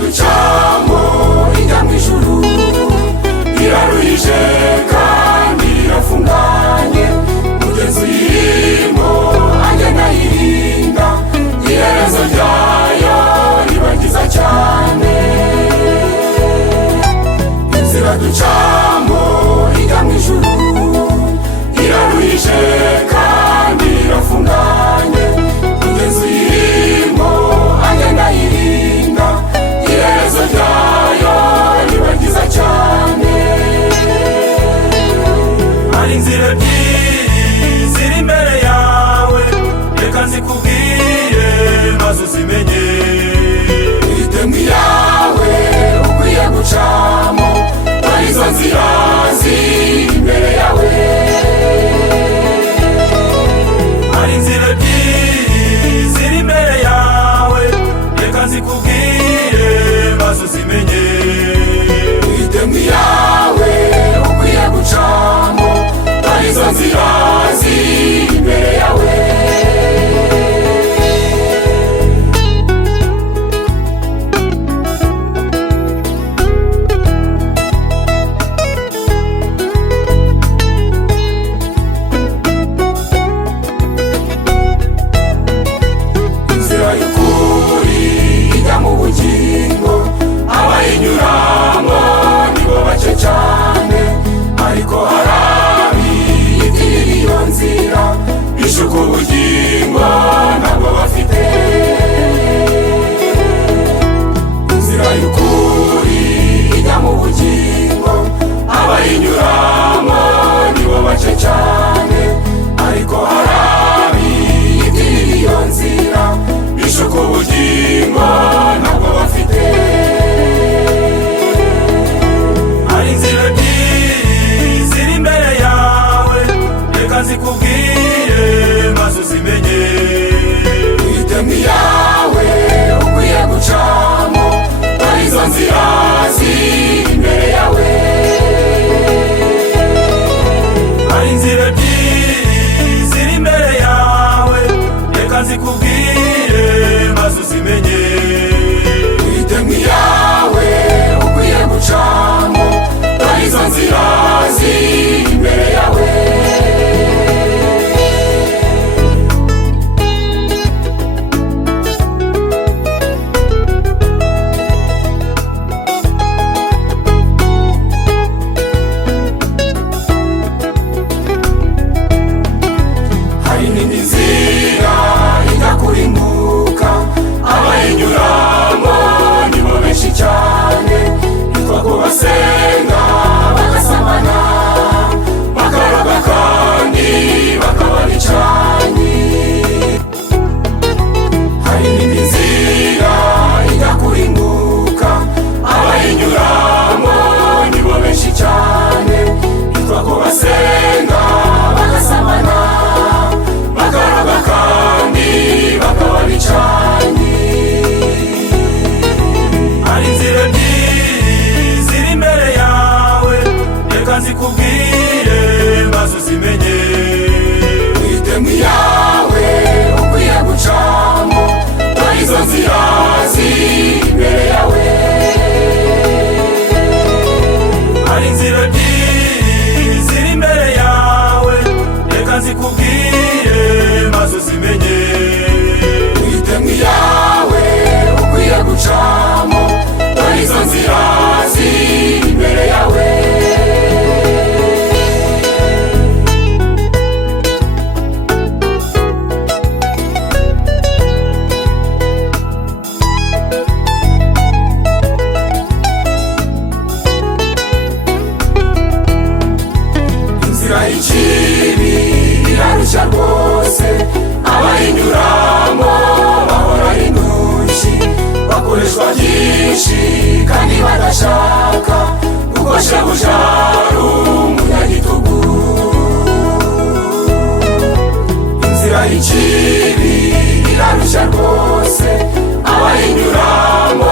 ducamo ijya mu ijuru iraruhije kandi irafunganye, mugezi uyirimo agenda yirinda, iherezo ryayo riba ryiza cyane. Inzira ducamo ijya mu ijuru iraruhije kandi irafunganye, mugezi uyirimo agenda yirinda, iherezo ryayo riba ryiza cyane. Hari inzira ebyiri ziri imbere yawe, reka nzikubwire maze uzimenye. Ihitemo iyawe ukwiye gucamo, dore izo nzira ziri imbere yawe. Hari inzira ebyiri ziri imbere yawe, reka nzikubwire maze uzimenye. Ihitemo iyawe ukwiye gucamo, dore izo nzira ziri imbere yawe. Inzira y'ukuri ijya mu bugingo, abayinyuramo nibo bake cyane, ariko hari abiyitirira iyo nzira, bishuka ubugingo ntabwo bafite. Inzira y'ukuri ijya mu bugingo, abayinyuramo nibo bake cyane, ariko hari abiyitirira iyo nzira, bishuka ubugingo ntabwo bafite. Hari inzira ebyiri ziri imbere yawe, reka nzikubwire maze uzimenye. Ihitemo iyawe ukwiye gucamo, dore izo nzira ziri imbere yawe. Hari inzira ebyiri ziri imbere yawe, reka nzikubwire maze uzimenye. Ihitemo iyawe ukwiye gucamo, dore izo nzira ziri imbere yawe. Hari n'indi nzira ijya kurimbuka, abayinyuramo nibo benshi cyane, yitwa ko basenga bagasamana, bakaroga kandi bakaba bicanyi. Hari n'indi nzira ijya kurimbuka, abayinyuramo nibo benshi cyane, yitwa ko basenga bagasamana, bakaroga kandi bakaba bicanyi. Hari inzira ebyiri ziri imbere yawe, reka nzikubwire maze uzimenye. Ihitemo iyawe ukwiye gucamo, dore izo nzira ziri imbere yawe. Hari inzira ebyiri ziri imbere yawe, reka nzikubwire maze uzimenye. Ihitemo iyawe ukwiye gucamo, dore izo nzira ziri imbere yawe. Inzira y'ikibi irarushya rwose, abayinyuramo bahora indushyi, bakoreshwa byinshi kandi badashaka, kuko shebuja ari umunyagitugu. Inzira y'ikibi irarushya rwose, abayinyuramo